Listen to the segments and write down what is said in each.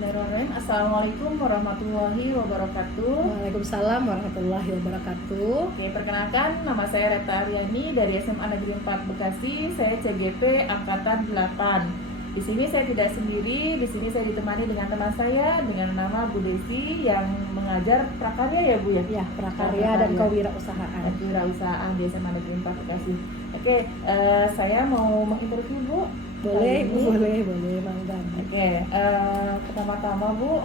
Bismillahirrahmanirrahim. Assalamualaikum warahmatullahi wabarakatuh. Waalaikumsalam warahmatullahi wabarakatuh. Oke, perkenalkan nama saya Reta Aryani dari SMA Negeri 4 Bekasi. Saya CGP angkatan 8. Di sini saya tidak sendiri, di sini saya ditemani dengan teman saya dengan nama Bu Desi yang mengajar prakarya ya Bu ya? Ya, prakarya dan kewirausahaan. Kewirausahaan di SMA Negeri 4 Bekasi. Oke, saya mau menginterview Bu. Boleh, boleh, mangga. Oke, pertama-tama Bu,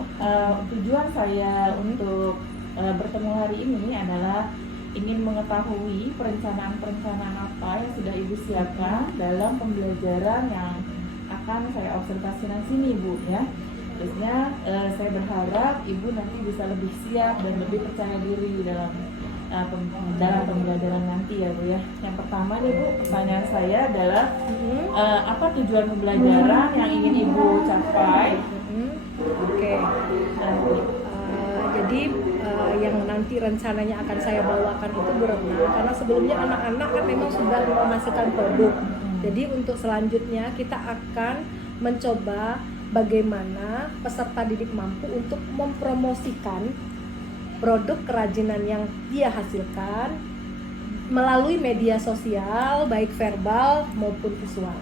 tujuan saya untuk bertemu hari ini adalah ingin mengetahui perencanaan-perencanaan apa yang sudah Ibu siapkan dalam pembelajaran yang akan saya observasi nanti nih Bu ya. Terusnya saya berharap Ibu nanti bisa lebih siap dan lebih percaya diri dalam pembelajaran nanti ya Bu ya. Yang pertama nih Bu, pertanyaan saya adalah apa tujuan pembelajaran yang ingin Ibu capai? Oke. Jadi yang nanti rencananya akan saya bawakan itu berenang karena sebelumnya anak-anak kan memang sudah menghasilkan produk. Jadi untuk selanjutnya kita akan mencoba bagaimana peserta didik mampu untuk mempromosikan produk kerajinan yang dia hasilkan melalui media sosial baik verbal maupun visual.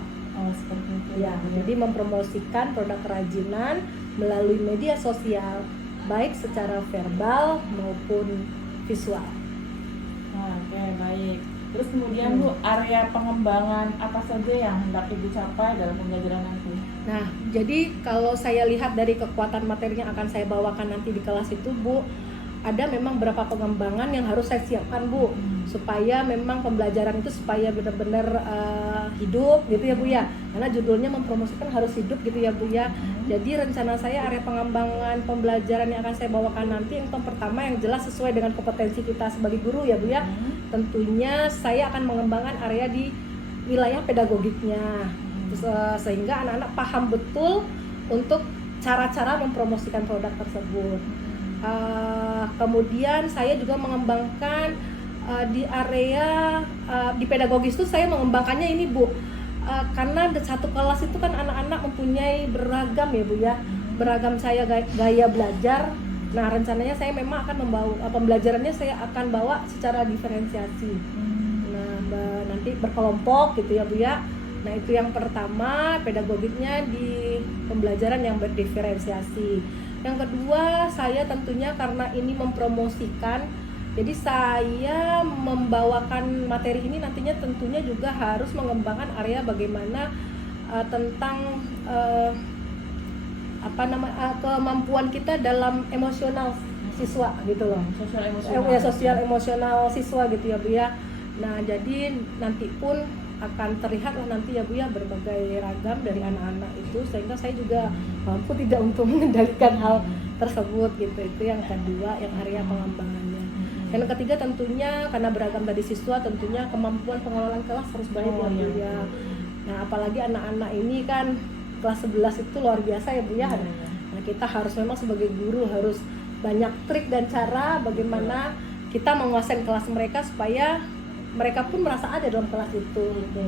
Seperti itu. Ya, jadi mempromosikan produk kerajinan melalui media sosial baik secara verbal maupun visual. Oke, baik. Terus kemudian Bu, area pengembangan apa saja yang hendak Ibu capai dalam pembelajaran nanti? Nah, jadi kalau saya lihat dari kekuatan materi yang akan saya bawakan nanti di kelas itu Bu, ada memang beberapa pengembangan yang harus saya siapkan Bu, supaya memang pembelajaran itu supaya benar-benar hidup gitu ya Bu ya, karena judulnya mempromosikan harus hidup gitu ya Bu ya. Jadi rencana saya area pengembangan pembelajaran yang akan saya bawakan nanti yang pertama yang jelas sesuai dengan kompetensi kita sebagai guru ya Bu ya. Tentunya saya akan mengembangkan area di wilayah pedagogiknya, sehingga anak-anak paham betul untuk cara-cara mempromosikan produk tersebut. Kemudian saya juga mengembangkan di area di pedagogis itu saya mengembangkannya ini Bu, karena satu kelas itu kan anak-anak mempunyai beragam ya Bu ya, beragam saya gaya belajar. Nah rencananya saya memang akan membawa pembelajarannya saya akan bawa secara diferensiasi. Nah nanti berkelompok gitu ya Bu ya. Nah itu yang pertama, pedagogiknya di pembelajaran yang berdiferensiasi. Yang kedua, saya tentunya karena ini mempromosikan, jadi saya membawakan materi ini nantinya tentunya juga harus mengembangkan area bagaimana tentang kemampuan kita dalam emosional siswa gitu loh. Sosial emosional siswa gitu ya Bu ya. Nah, jadi nanti pun akan terlihat lah nanti ya Bu ya berbagai ragam dari anak-anak itu, sehingga saya juga mampu tidak untuk mengendalikan hal tersebut gitu. Itu yang kedua, yang area pengembangannya. Yang ketiga tentunya karena beragam dari siswa, tentunya kemampuan pengelolaan kelas harus baik ya Bu ya. Nah apalagi anak-anak ini kan kelas 11 itu luar biasa ya Bu ya. Nah kita harus memang sebagai guru harus banyak trik dan cara bagaimana kita menguasai kelas mereka supaya mereka pun merasa ada dalam kelas itu gitu.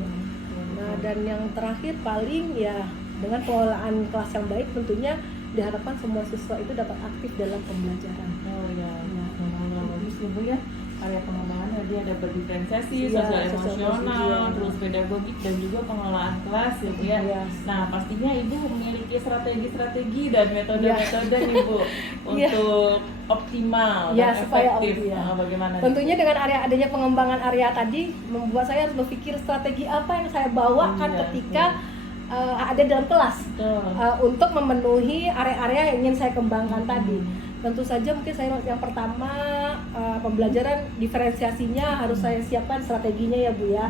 Nah dan yang terakhir paling ya dengan pengelolaan kelas yang baik tentunya diharapkan semua siswa itu dapat aktif dalam pembelajaran. Bagus ya Bu ya. Area pengembangan dia ada berdiferensiasi, sosial emosional, terus pedagogik dan juga pengelolaan kelas ya Bu ya. Nah pastinya Ibu memiliki strategi-strategi dan metode-metode nih Bu untuk optimal dan efektif. Bagaimana? Tentunya dengan adanya pengembangan area tadi membuat saya harus berpikir strategi apa yang saya bawakan ketika ada dalam kelas untuk memenuhi area-area yang ingin saya kembangkan tadi. Tentu saja mungkin saya yang pertama pembelajaran diferensiasinya harus saya siapkan strateginya ya Bu ya,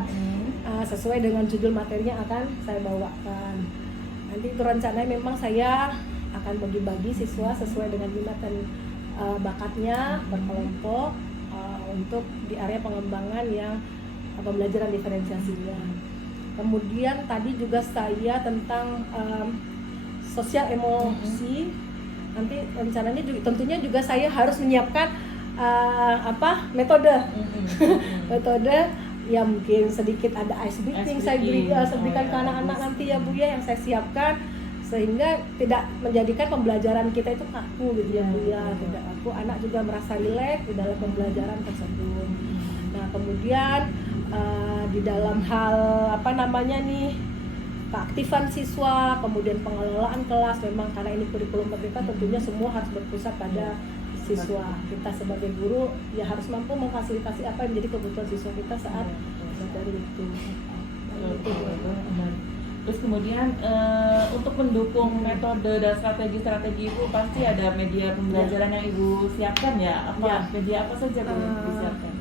sesuai dengan judul materinya akan saya bawakan. Nanti itu rencananya memang saya akan bagi-bagi siswa sesuai dengan minat dan bakatnya berkelompok untuk di area pengembangan yang pembelajaran diferensiasinya. Kemudian tadi juga saya tentang sosial emosi. Nanti rencananya juga, tentunya juga saya harus menyiapkan metode metode ya, mungkin sedikit ada ice breathing saya berikan ke anak-anak nanti ya Bu ya, yang saya siapkan sehingga tidak menjadikan pembelajaran kita itu kaku gitu ya Bu ya, betul. tidak kaku, anak juga merasa rileks di dalam pembelajaran tersebut. Nah kemudian di dalam hal apa namanya nih, keaktifan siswa, kemudian pengelolaan kelas, memang karena ini kurikulum merdeka tentunya semua harus berpusat pada siswa. Kita sebagai guru ya harus mampu memfasilitasi apa yang menjadi kebutuhan siswa kita saat dari itu. Terus kemudian untuk mendukung metode dan strategi-strategi Ibu pasti ada media pembelajaran yang Ibu siapkan ya? Apa media apa saja Bu yang disiapkan?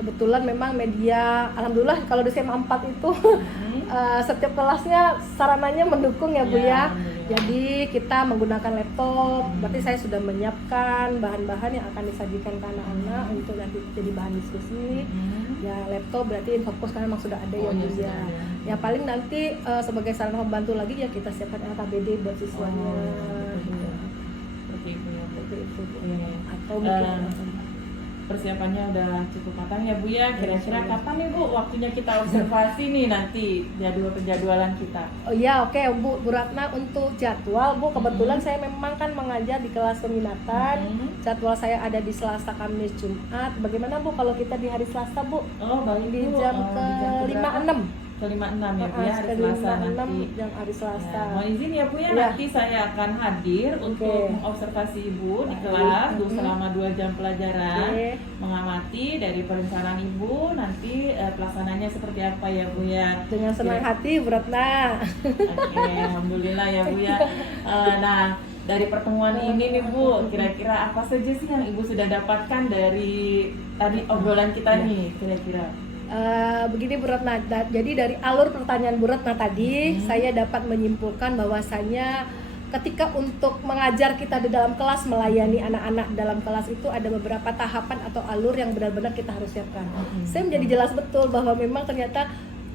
Kebetulan memang media, alhamdulillah kalau di SMA 4 itu setiap kelasnya sarananya mendukung ya Bu ya. Jadi kita menggunakan laptop, berarti saya sudah menyiapkan bahan-bahan yang akan disajikan ke anak-anak untuk nanti jadi bahan diskusi. Ya laptop berarti Infocus kan memang sudah ada ya Bu ya. Ya paling nanti sebagai sarana pembantu lagi ya kita siapkan LKBD buat siswanya. Seperti itu. Atau mungkin persiapannya udah cukup matang ya Bu ya. Kira-kira kapan nih Bu waktunya kita observasi nih nanti penjadwalan kita? Oh iya, oke Bu Ratna, untuk jadwal Bu kebetulan saya memang kan mengajar di kelas peminatan. Jadwal saya ada di Selasa, Kamis, Jumat. Bagaimana Bu kalau kita di hari Selasa Bu? Oh baik di Bu. jam ke 5-6 ke-5-6 ya Bu ya, hari Selasa nanti. Jam hari Selasa. Mohon izin ya Bu ya, nanti saya akan hadir untuk mengobservasi Ibu di kelas selama 2 jam pelajaran, mengamati dari perencanaan Ibu nanti pelaksananya seperti apa ya Bu ya. Dengan senang hati Bu Ratna. Oke, alhamdulillah ya Bu ya. Nah, dari pertemuan ini nih Bu, kira-kira apa saja sih yang Ibu sudah dapatkan dari tadi obrolan kita nih kira-kira? Begini Bu Ratna, jadi dari alur pertanyaan Bu Ratna tadi saya dapat menyimpulkan bahwasannya ketika untuk mengajar kita di dalam kelas, melayani anak-anak dalam kelas itu ada beberapa tahapan atau alur yang benar-benar kita harus siapkan. Saya menjadi jelas betul bahwa memang ternyata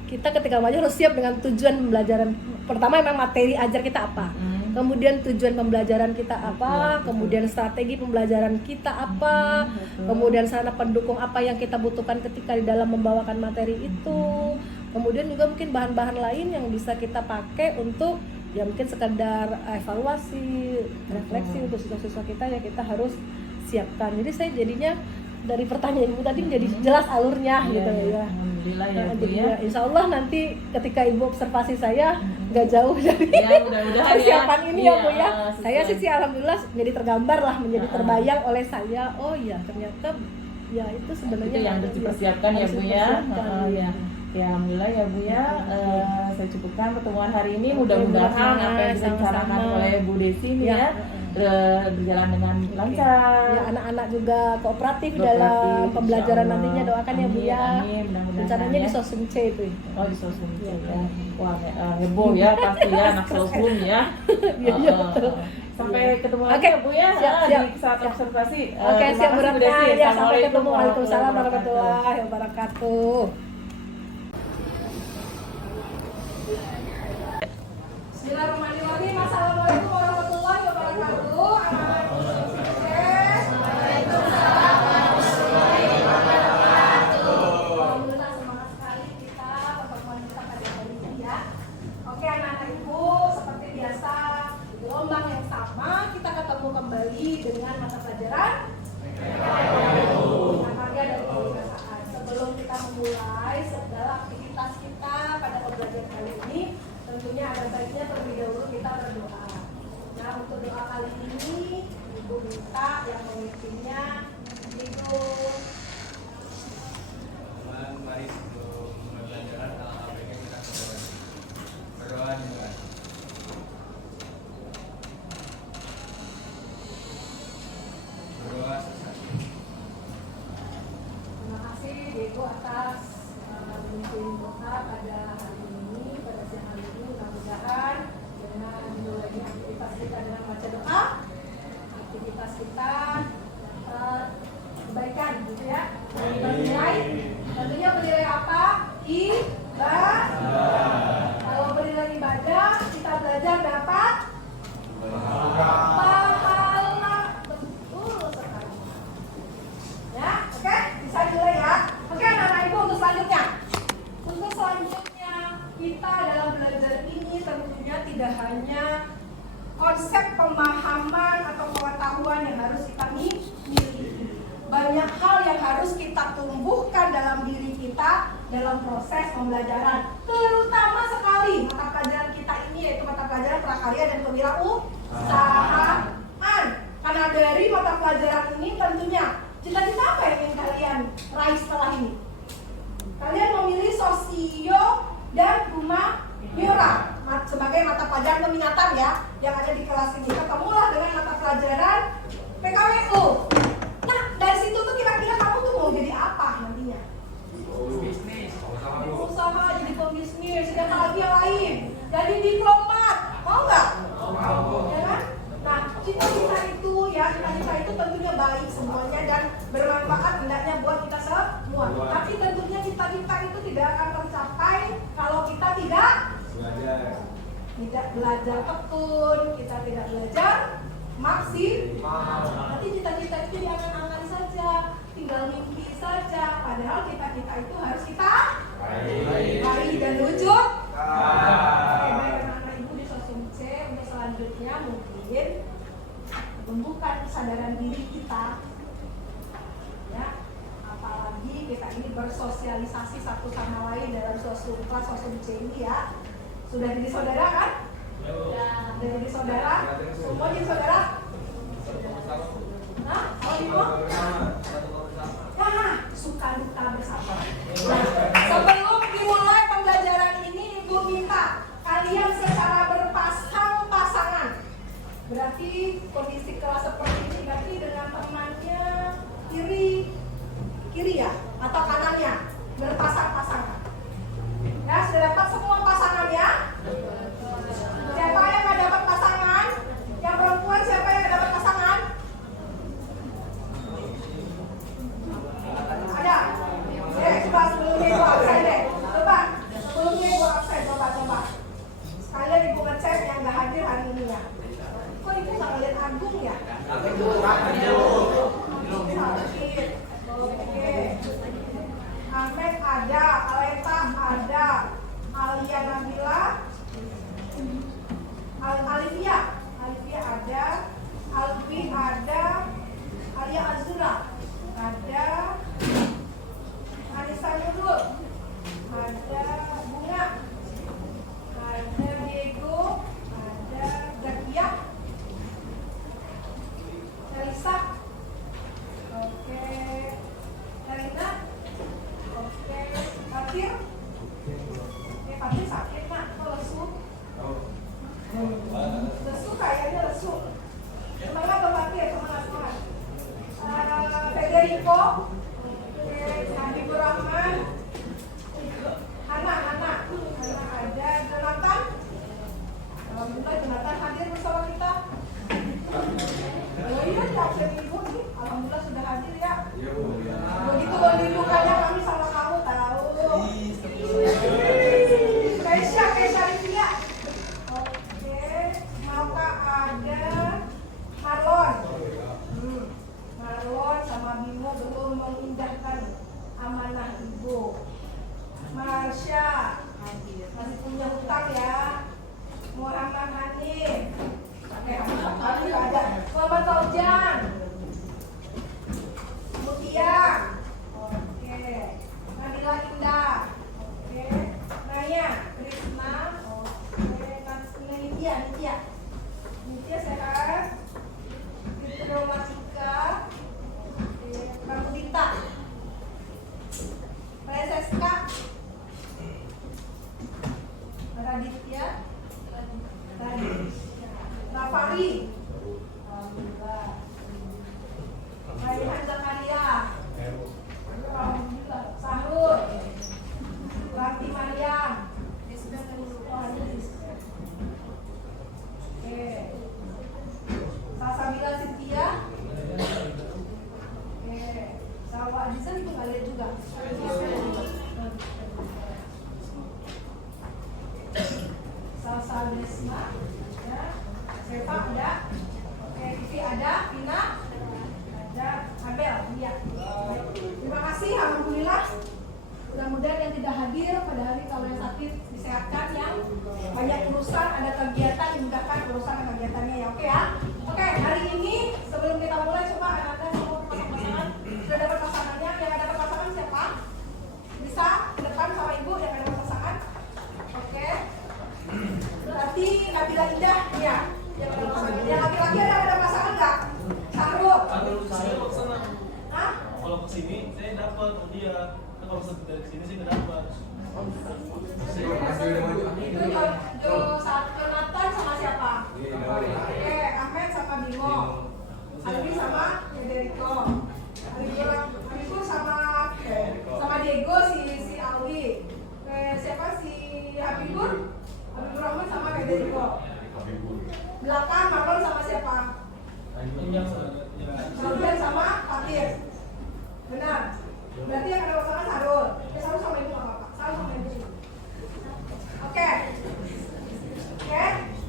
kita ketika mengajar harus siap dengan tujuan pembelajaran. Pertama memang materi ajar kita apa, kemudian tujuan pembelajaran kita apa, kemudian strategi pembelajaran kita apa, kemudian sarana pendukung apa yang kita butuhkan ketika di dalam membawakan materi itu, kemudian juga mungkin bahan-bahan lain yang bisa kita pakai untuk ya mungkin sekedar evaluasi, refleksi untuk siswa-siswa kita yang kita harus siapkan. Jadi saya jadinya dari pertanyaan Ibu tadi menjadi jelas alurnya gitu ya. Alhamdulillah ya Bu ya. Insya Allah nanti ketika Ibu observasi saya nggak jauh dari persiapan ini ya Bu ya. Saya sih alhamdulillah menjadi tergambar lah, menjadi terbayang oleh saya. Oh iya ternyata ya itu sebenarnya itu yang harus dipersiapkan ya Bu ya. Ya alhamdulillah ya Bu ya. Saya cukupkan pertemuan hari ini. Mudah-mudahan apa yang direncanakan oleh Bu Desi ini ya berjalan dengan lancar. Ya anak-anak juga kooperatif dalam pembelajaran nantinya, doakan ya Bu ya. Rencananya di Sosum C itu. Oh di Sosum C ya. Wah heboh ya pasti ya anak Sosum ya. Sampai ketemu lagi ya Bu ya di saat observasi. Oke siap Bu Ratna ya, sampai ketemu. Waalaikumsalam warahmatullahi wabarakatuh. Bismillahirrahmanirrahim. Assalamualaikum warahmatullahi wabarakatuh. Anak-anak sukses. Waalaikumsalam warahmatullahi wabarakatuh. Alhamdulillah semangat sekali kita pertemuan kita pada hari ini ya. Oke anak-anak Ibu, seperti biasa di gelombang yang sama kita ketemu kembali dengan mata pelajaran karya dan kebiasaan. Sebelum kita memulai segala aktivitas kita pada pembelajaran kali ini, tentunya ada baiknya terlebih dahulu kita berdoa. Nah untuk doa kali ini Ibu minta yang memimpinnya itu. Mari sebelum pembelajaran ABK kita berdoa dimulai. Berdoa selesai. Terima kasih Ibu atas memimpin doa pada hari ini, pada siang hari ini. Mudah-mudahan dengan dimulainya aktivitas kita dengan baca doa, aktivitas kita kebaikan gitu ya. Bernilai, tentunya bernilai apa? Ibadah. Kalau bernilai ibadah, kita belajar dapat pahala. Betul sekali. Ya, oke? Bisa dulu ya. Oke, anak-anak Ibu untuk selanjutnya. Untuk selanjutnya kita dalam belajar ini tentunya tidak hanya konsep pemahaman atau pengetahuan yang harus kita miliki. Banyak hal yang harus kita tumbuhkan dalam diri kita dalam proses pembelajaran, terutama sekali mata pelajaran kita ini, yaitu mata pelajaran prakarya dan kewirausahaan. Karena dari mata pelajaran ini tentunya cita-cita apa yang ingin kalian raih setelah ini? Kalian memilih sosio dan humaniora sebagai mata pelajaran peminatan ya, yang ada di kelas ini. Ketemulah dengan mata pelajaran PKWU. Nah, dari situ tuh kira-kira kamu tuh mau jadi apa nantinya? Bisnis. Usaha, jadi pembisnis, dan lagi yang lain. Jadi diplomat, mau nggak? Mau. Ya kan? Nah, cita-cita itu ya, cita-cita itu tentunya baik semuanya dan bermanfaat hendaknya buat kita semua. Tapi tentunya cita-cita itu tidak akan tercapai kalau kita tidak belajar tekun, kita tidak belajar maksimal. Nanti cita-cita itu diangan-angan saja, tinggal mimpi saja. Padahal cita-cita itu harus kita raih dan wujud. Baik anak-anak ibu di sosial C untuk selanjutnya mungkin tumbuhkan kesadaran diri kita. Ya, apalagi kita ini bersosialisasi satu sama lain dalam sosial C ini ya. Sudah jadi saudara kan? Sudah jadi saudara? Semua jadi saudara? Hah? Kalau ibu? Nah, suka duka bersama. Nah, sebelum dimulai pembelajaran ini, ibu minta kalian secara berpasang-pasangan. Berarti kondisi kelas seperti ini berarti dengan temannya kiri ya, atau kanannya berpasang-pasangan. Ya, sudah dapat semua pasangannya? Siapa yang nggak dapat pasangan? Yang perempuan siapa yang nggak dapat pasangan? Ada? Coba sebelumnya ibu absen deh. Coba sebelumnya ibu absen, coba. Sekalian ibu ngecek yang nggak hadir hari ini ya. Kok ibu nggak ngeliat Agung ya? Oke. Ahmed ada, Aleta ada, Alia Nabila, Alivia ada, Alfi ada, Alia Azura ada, Anissa Nurul ada, Bunga ada, Diego ada, Zakia, Elisa, oke, Elina, oke, Fatir. Fatir sakit nak, kok lesu? Lesu kayaknya lesu. Semangat Pak Fatir, semangat. Federico, Habibur Rahman, Hana ada, Jonathan. Alhamdulillah Jonathan hadir bersama kita. Oh iya, di absen ibu nih. Alhamdulillah sudah hadir ya. Begitu merindukannya kami sama kamu tahu. Keisha Livia. Oke, Malka ada, Marlon sama Bimo belum mengindahkan amanah ibu. Marsha masih punya hutang ya. Muhammad Hanif. Hanif ada. Muhammad Taujan. Mutia. Oke. Nabila Indah. Oke. Naya, Krisna. Oke. Nitya sehat. Fitro Masika. Oke. Kamu Dita. Francesca. Raditya. Rafari. Alhamdulillah. Raihan Zakaria. Alhamdulillah. Sahrul. Ranti Mariam. Oke. Sasabila Cynthia. Oke. Sawa Adison itu nggak lihat juga. Salsa Desma. Ya. Seva ada. Oke, Vivi ada. Vina ada. Abel. Iya. Terima kasih. Alhamdulillah. Mudah-mudahan yang tidak hadir pada hari kalau yang sakit disehatkan, yang banyak urusan ada kegiatan dimudahkan urusan dan kegiatannya bilang indah, iya. Yang laki-laki ada pasangan nggak? Sahrul. Hah? Kalau kesini saya dapat dia, kalau dari kesini saya nggak dapat. Itu Jonathan sama siapa? Oke, Ahmed sama Bimo. Alwi sama Federico. Alwi sama Diego si Alwi. Siapa si Habibur? Habibur Rahman sama Federico. Belakang Marlon sama siapa? Marlon sama Fatir. Benar. Berarti yang ada pasangan Sarul. Sarul sama ibu nggak apa-apa. Sarul sama ibu. Oke.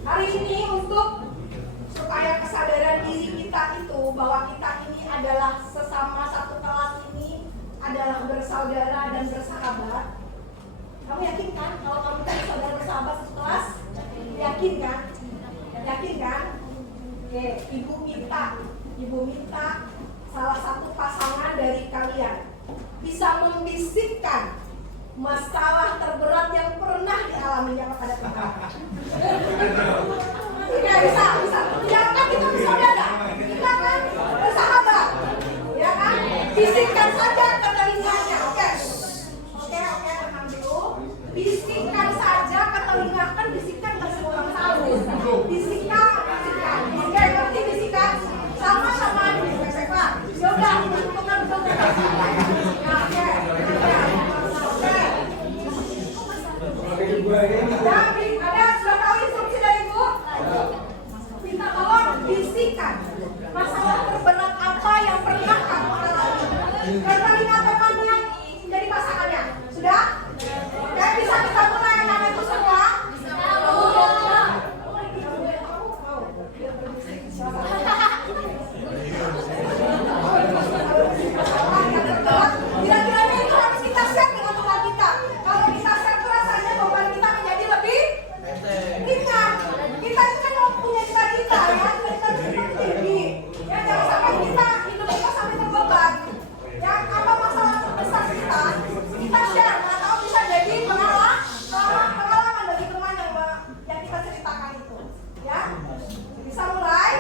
Hari ini untuk supaya kesadaran diri kita itu bahwa kita ini adalah sesama satu kelas ini adalah bersaudara dan bersahabat. Kamu yakin kan kalau kamu punya saudara bersahabat satu kelas? Yakin kan? Yakin kan? Oke, ibu minta salah satu pasangan dari kalian bisa membisikkan masalah terberat yang pernah dialaminya kepada kita. Tidak bisa. Ya kan kita bersaudara, kita kan bersahabat, ya kan? Bisikkan saja ke telinganya, oke, tenang dulu. Bisikkan saja ke telinga, kan bisikkan nggak semua orang tahu. Bisikkan. Oke, ngerti bisikan? Sama-sama bisik Pak. Ya udah, bukan. Ada sudah tahu instruksi dari Ibu? Minta tolong bisikan masalah terberat apa yang pernah kamu alami. Dan telinga temannya jadi pasangannya. Sudah? Oke, bisa kita mulai nama itu semua? Kira-kiranya itu harus kita share dengan Tuhan kita. Kalau kita share itu rasanya beban kita menjadi lebih ringan. Kita itu kan mau punya cita-cita ya, kita tinggi. Ya jangan sampai hidup kita sampai terbeban. Ya apa masalah terbesar kita share. Nah, tahu bisa jadi pengalaman bagi teman yang kita ceritakan itu. Ya, bisa mulai.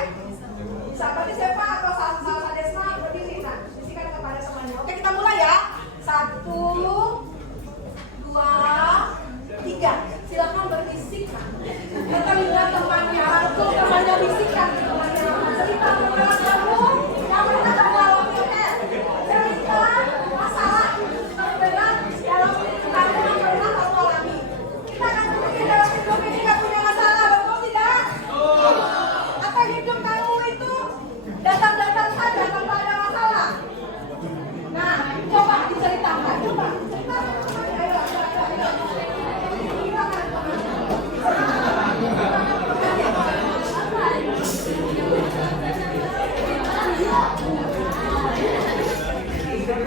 Bisa berarti siapa atau salah Desna berdiri nah, bisikan kepada temannya. Oke, kita mulai ya. 1, 2, 3. Silakan berbisik. Kita lihat temannya, langsung temannya bisikkan temannya. Cerita pengalaman kamu yang pernah kamu alami, oke? Cerita masalah terberat dalam hidup kamu yang pernah kamu alami. Kita akan mungkin dalam hidup ini nggak punya masalah, betul tidak? Apa hidup kamu itu datar-datar saja tanpa ada masalah? Nah, coba diceritakan, coba.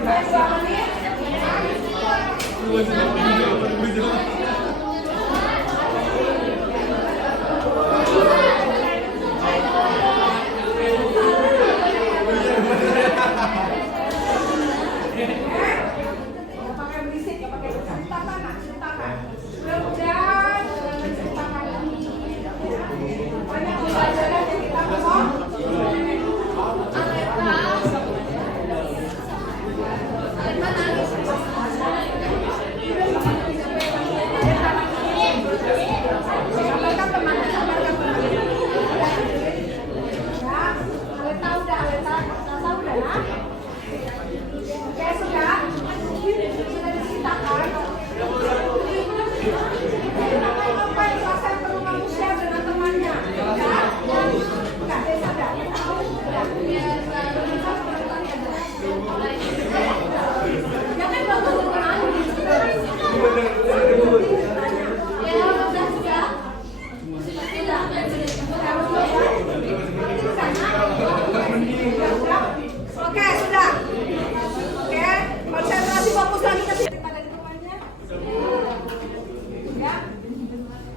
Ayo. Pakai berisik, ya pakai ceritakan. Mudah-mudahan dengan menceritakan ini banyak pelajaran yang kita ngomong. Oke, sudah. Oke, konsentrasi fokus lagi ke cerita dari temannya. Ya.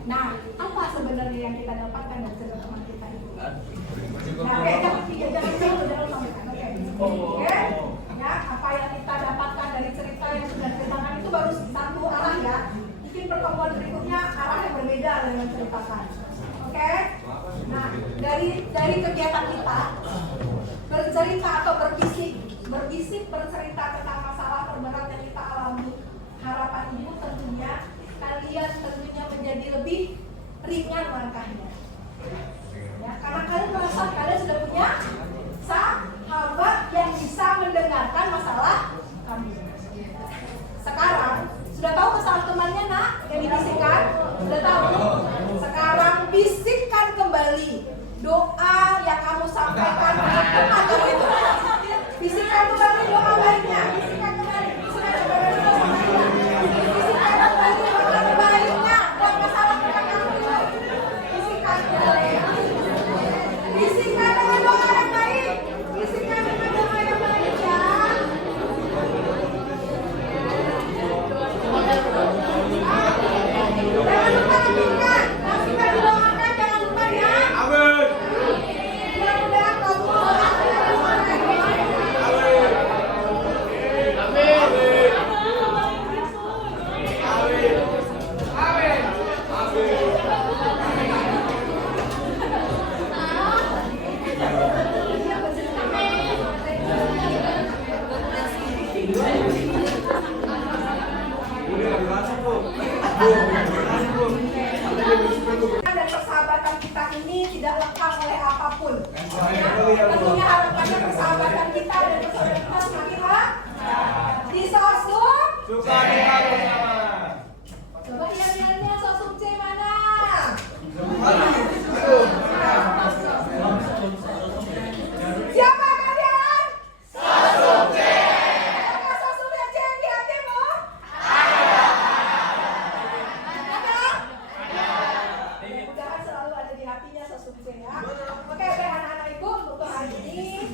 Nah, apa sebenarnya yang kita dapatkan dari cerita teman kita itu? Nah, oke, jangan sampaikan. Oke. Ya, apa yang kita dapatkan dari cerita yang sudah diceritakan itu baru satu arah ya. Mungkin pertemuan berikutnya arah yang berbeda dengan ceritakan. Oke? Oke. Nah, dari kegiatan kita bercerita atau berbisik bercerita tentang masalah terberat yang kita alami. Harapan ibu tentunya kalian menjadi lebih ringan langkahnya. Ya, karena kalian merasa kalian sudah punya sahabat yang bisa mendengarkan masalah kamu. Sekarang sudah tahu masalah temannya nak yang dibisikkan? Sudah tahu? Sekarang bisikkan kembali doa yang kamu sampaikan untuk teman kamu itu. Bisikkan kembali doa baiknya. Bisikkan kembali. Bisikkan kembali doa baiknya. Bisikkan kembali doa baiknya buat masalah teman kamu itu. Bisikkan kembali. Bisikkan dengan doa yang baik. Bisikkan dengan doa yang baik ya. Jangan lupa lakukan. Kita doakan jangan lupa ya. Amin. Mudah-mudahan kamu dan persahabatan kita ini tidak lekang oleh apapun. Ya, tentunya harapannya persahabatan kita dan persahabatan kita semakin di sosum. Suka duka bersama. Coba lihat-lihatnya sosum C mana? Siapa kalian? Sosum C. Apakah sosumnya C di hatimu? Ada? Mudah-mudahan selalu ada di hatinya sosum C ya. Oke, anak-anak ibu untuk hari ini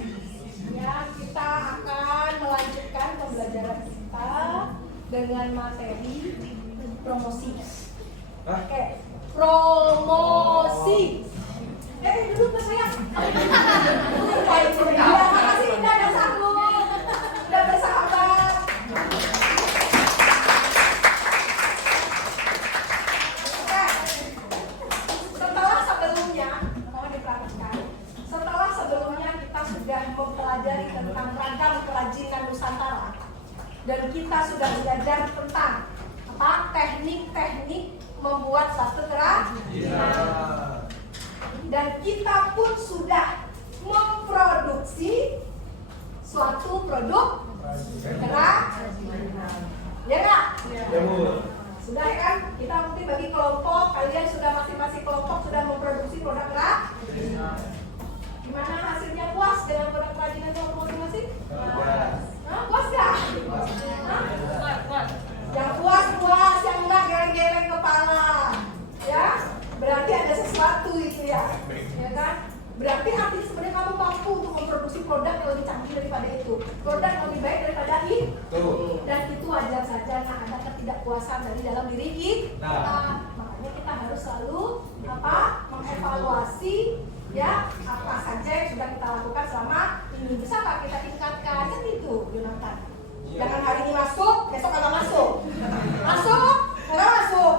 ya kita akan melanjutkan pembelajaran kita dengan materi promosi. Oke, promosi. Duduk Mas sayang. Terima kasih Indah dan Saku. Udah bersahabat. Oke. Setelah sebelumnya, mohon diperhatikan. Setelah sebelumnya kita sudah mempelajari tentang ragam kerajinan Nusantara dan kita sudah belajar tentang apa teknik-teknik membuat satu kerajinan. Dan kita pun sudah memproduksi suatu produk kerajinan. Ya nggak? Sudah ya kan? Kita mungkin bagi kelompok, kalian sudah masing-masing kelompok sudah memproduksi produk kerajinan. Gimana hasilnya, puas dengan produk kerajinan kelompok masing-masing? Puas nggak? Yang puas, yang enggak geleng-geleng kepala. Ya? Berarti ada sesuatu itu ya. Ya kan? Berarti artinya sebenarnya kamu mampu untuk memproduksi produk yang lebih canggih daripada itu, produk yang lebih baik daripada itu. Dan itu wajar saja nah ada ketidakpuasan dari dalam diri kita. Makanya kita harus selalu mengevaluasi ya apa saja yang sudah kita lakukan selama ini, bisa nggak kita tingkatkan kan itu, Yonatan. Jangan hari ini masuk, besok nggak masuk. Masuk, nggak masuk.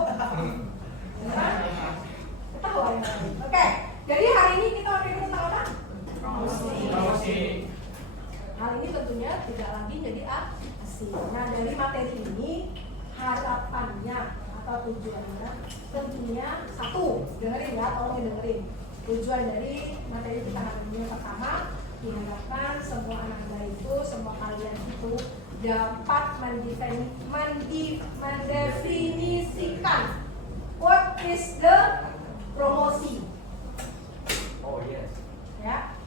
Ketahuan. Oke. Jadi hari ini kita akan tentang apa? Promosi. Hal ini tentunya tidak lagi jadi aksi. Nah dari materi ini harapannya atau tujuannya tentunya satu, dengerin ya, tolong dengerin. Tujuan dari materi kita hari ini yang pertama diharapkan semua anak-anak itu, semua kalian itu dapat mendefinisikan what is the promosi. Oh yes. Ya.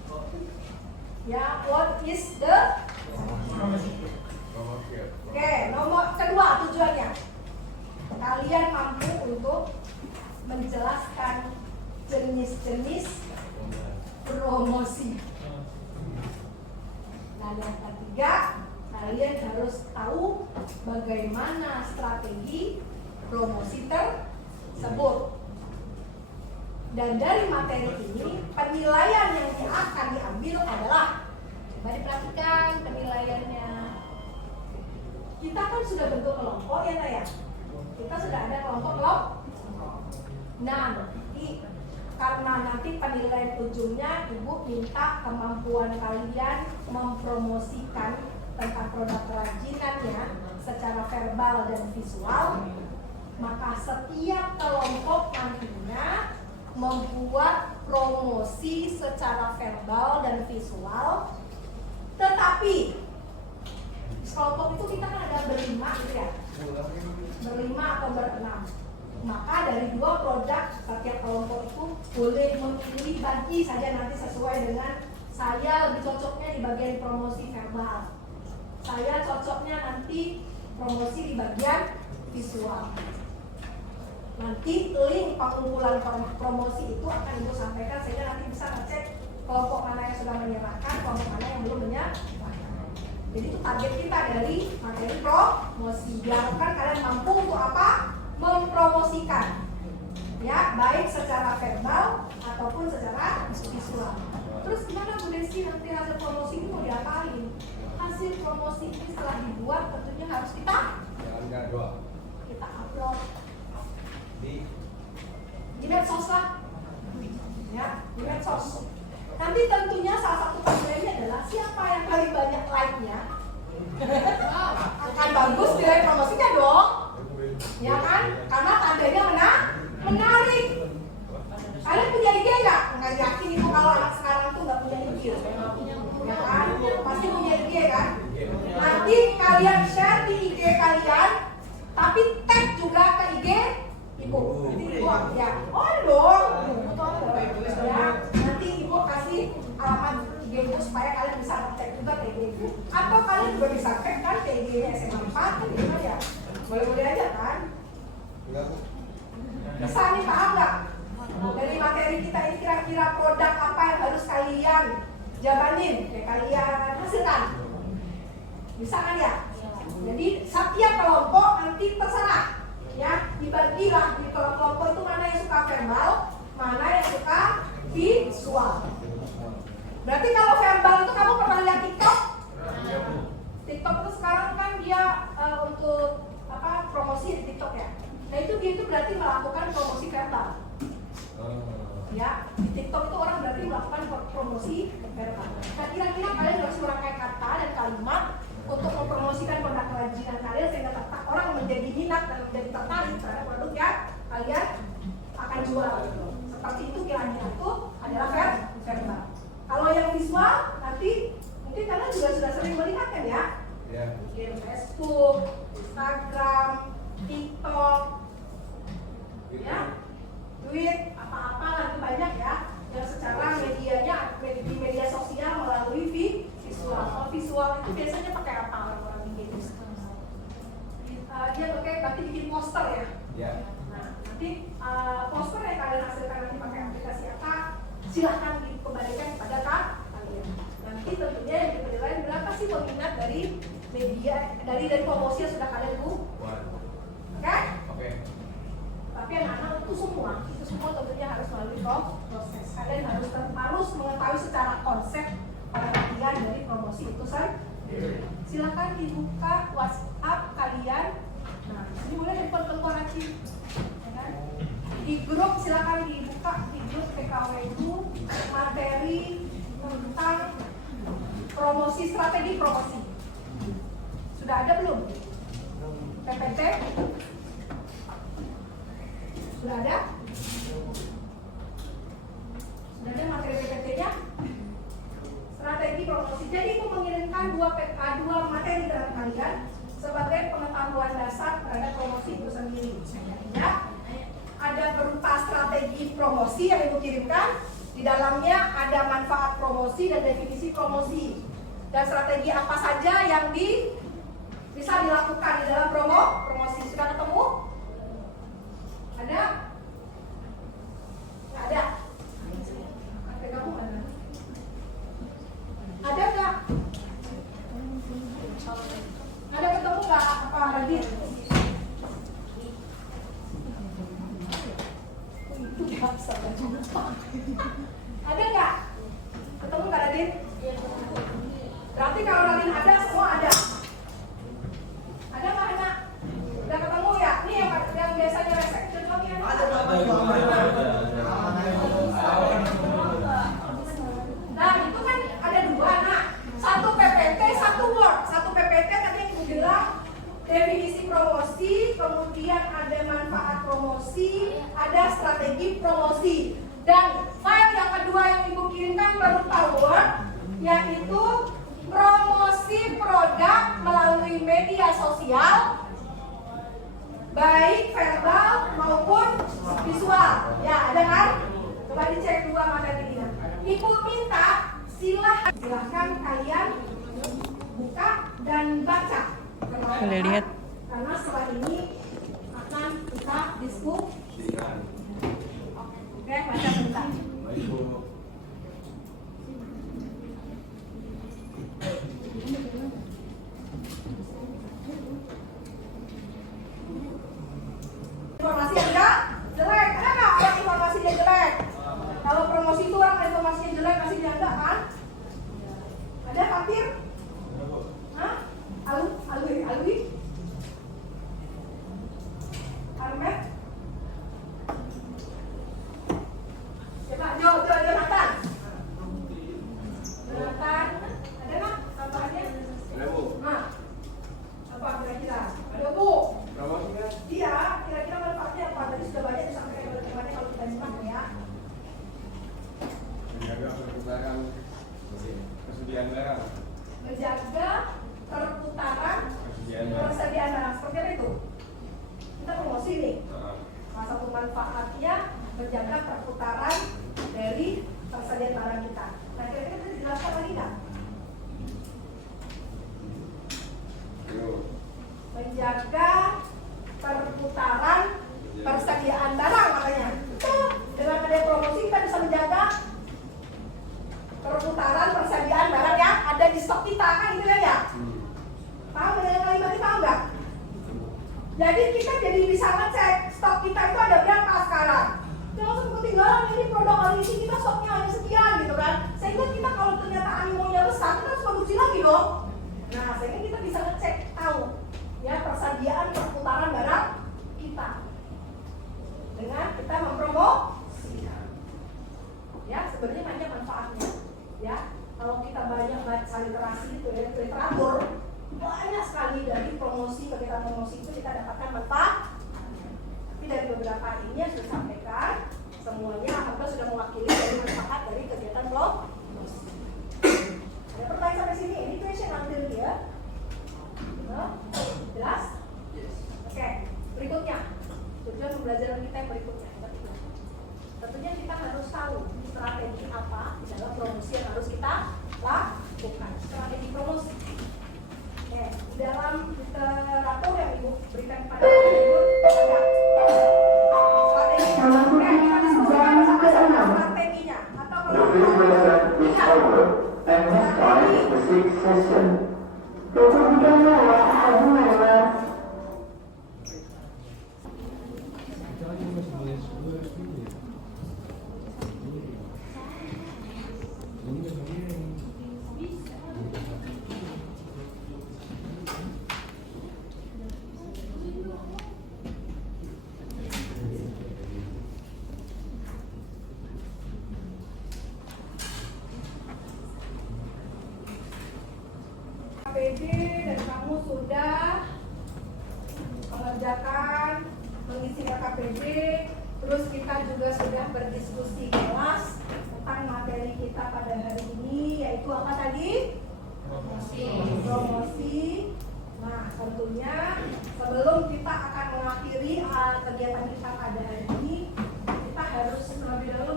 Ya, what is the promosi? Oke, nomor kedua tujuannya. Kalian mampu untuk menjelaskan jenis-jenis promosi. Dan yang ketiga, kalian harus tahu bagaimana strategi promosi tersebut. Dan dari materi ini, penilaian yang akan diambil adalah, coba diperhatikan penilaiannya. Kita kan sudah bentuk kelompok ya, Taya? Kita sudah ada kelompok. Nah, nanti karena nanti penilaian ujungnya ibu minta kemampuan kalian mempromosikan tentang produk kerajinannya secara verbal dan visual, maka setiap kelompok nantinya membuat promosi secara verbal dan visual. Tetapi kelompok itu kita kan ada berlima gitu ya, berlima atau berenam. Maka dari 2 produk setiap kelompok itu boleh memilih bagi saja nanti sesuai dengan saya lebih cocoknya di bagian promosi verbal, saya cocoknya nanti promosi di bagian visual. Nanti link pengumpulan promosi itu akan ibu sampaikan sehingga nanti bisa ngecek kelompok mana yang sudah menyerahkan, kelompok mana yang belum menyerahkan. Jadi itu target kita dari materi promosi. Diharapkan kalian mampu untuk apa? Mempromosikan, ya, baik secara verbal ataupun secara visual. Terus gimana Bu Desi nanti hasil promosi ini mau diapain? Hasil promosi ini setelah dibuat tentunya harus kita upload di medsos lah, ya, di medsos. Nanti tentunya salah satu penilaiannya adalah siapa yang paling banyak like-nya akan bagus nilai promosinya dong, ya kan? Karena tandanya menarik. Kalian punya IG nggak? Nggak yakin itu kalau anak sekarang tuh nggak punya IG, ya kan? Pasti punya IG kan? Nanti kalian share di IG kalian, tapi tag juga ke IG ibu. Nanti ibu ya, oh dong, ya. Nanti ibu kasih alamat IG ibu supaya kalian bisa cek juga ke IG ibu. Atau kalian juga bisa cek kan ke IG-nya SMA 4 kan gitu ya. Boleh-boleh aja kan? Bisa nih, paham nggak? Dari materi kita ini kira-kira produk apa yang harus kalian jabanin, kayak kalian hasilkan. Bisa kan ya? Jadi setiap kelompok nanti terserah, ya, dibagilah di kelompok itu mana yang suka verbal, mana yang suka visual. Berarti kalau verbal itu kamu pernah lihat TikTok? TikTok itu sekarang kan dia untuk apa, promosi di TikTok ya. Nah itu dia itu berarti melakukan promosi verbal. Ya, di TikTok itu orang berarti melakukan promosi verbal. Nah kira-kira kalian harus merangkai kata dan kalimat untuk mempromosikan produk kerajinan kalian sehingga orang menjadi minat dan menjadi tertarik terhadap produk yang kalian akan jual. Seperti itu kira-kira itu adalah verbal. Kalau yang visual nanti mungkin kalian juga sudah sering melihat kan ya? Di Facebook, Instagram, TikTok, ya, tweet, apa-apa lagi banyak ya yang secara medianya di media sosial melalui visual. Kalau visual itu biasanya pakai apa orang-orang bikin? Dia berarti bikin poster ya. Nah, nanti poster yang kalian hasilkan nanti pakai aplikasi apa? Silahkan dikembalikan kepada kalian. Nanti tentunya yang dipenilai berapa sih peminat dari media, dari promosi yang sudah kalian buat. Oke? Tapi anak-anak itu semua tentunya harus melalui proses. Kalian harus mengetahui secara konsep pengertian dari promosi itu sendiri. Silakan dibuka WhatsApp kalian. Nah, ini boleh handphone keluar aja, ya kan? Di grup silakan dibuka di grup PKW itu materi tentang promosi, strategi promosi. Sudah ada belum? PPT? Sudah ada? Sudah ada materi PPT-nya? Strategi promosi. Jadi aku mengirimkan dua materi terhadap kalian sebagai pengetahuan dasar terhadap promosi itu sendiri. Ya, ada berupa strategi promosi yang ibu kirimkan. Di dalamnya ada manfaat promosi dan definisi promosi. Dan strategi apa saja yang bisa dilakukan di dalam promosi. Sudah ketemu? Ada? Nggak ada? Ada kamu mana? Ada nggak? Ada ketemu nggak apa Radit? Itu bahasa ada nggak? Ketemu nggak Radit? Berarti kalau Radit ada, semua ada. Ada nggak anak? Udah ketemu ya? Nih yang biasanya resection lagi ada. yaitu promosi produk melalui media sosial, baik verbal maupun visual. Ya, ada kan? Coba dicek dua materinya. Ibu minta silahkan kalian buka dan baca. Boleh lihat. Karena setelah ini akan kita diskusi. Oke, baca sebentar. Informasi yang enggak jelek, ada nggak orang informasinya jelek? Kalau promosi itu orang informasinya jelek kasih dia enggak kan? Ada Fatir? Hah? Alwi? Armet? Coba Jonathan. Jonathan, ada nggak tambahannya? Ada, Bu. Nah, apa kira-kira? Ada Bu? Promosinya? Iya, kira-kira manfaatnya apa? Tadi sudah banyak disampaikan oleh temannya kalau kita simak ya. Menjaga perputaran persediaan barang. Menjaga perputaran Persediaan barang. persediaan barang. Seperti apa itu? Kita promosi nih. Nah, Salah satu manfaatnya menjaga perputaran dari persediaan barang kita. Nah, kira-kira bisa dijelaskan lagi nggak? yuk. Menjaga perputaran persediaan barang makanya. Betul. Dengan ada promosi kita bisa menjaga perputaran persediaan barang yang ada di stok kita kan gitu ya. Paham dengan kalimat ini, paham nggak? Jadi kita jadi bisa ngecek stok kita itu ada berapa sekarang. Jangan sampai ketinggalan ini produk hari ini kita stoknya hanya sekian gitu kan. Sehingga kita kalau ternyata animonya besar kita harus produksi lagi dong. Nah sehingga kita bisa ngecek tahu ya persediaan perputaran barang kita dengan kita mempromosikan. Ya sebenarnya banyak manfaatnya. Ya kalau kita banyak baca literasi itu ya literatur banyak sekali dari promosi kegiatan promosi itu kita dapatkan manfaat. Tapi dari beberapa ini yang sudah sampaikan semuanya apakah sudah mewakili dari manfaat dari kegiatan promosi. Ada pertanyaan sampai sini? Ini question until dia. Jelas? Oke, berikutnya tujuan pembelajaran kita yang berikutnya. Tentunya kita harus tahu strategi apa di dalam promosi yang harus kita lakukan. Strategi promosi. Oke, di dalam literatur yang Ibu berikan kepada Ibu ada strateginya. Oke, kita diskusikan sama-sama strateginya. Atau kalau And next time, the sixth session. 6時間前は始まります。KPD dan kamu sudah mengerjakan mengisi KPD, terus kita juga sudah berdiskusi kelas tentang materi kita pada hari ini, yaitu apa tadi? Promosi. Nah, tentunya sebelum kita akan mengakhiri kegiatan kita pada hari ini, kita harus terlebih dahulu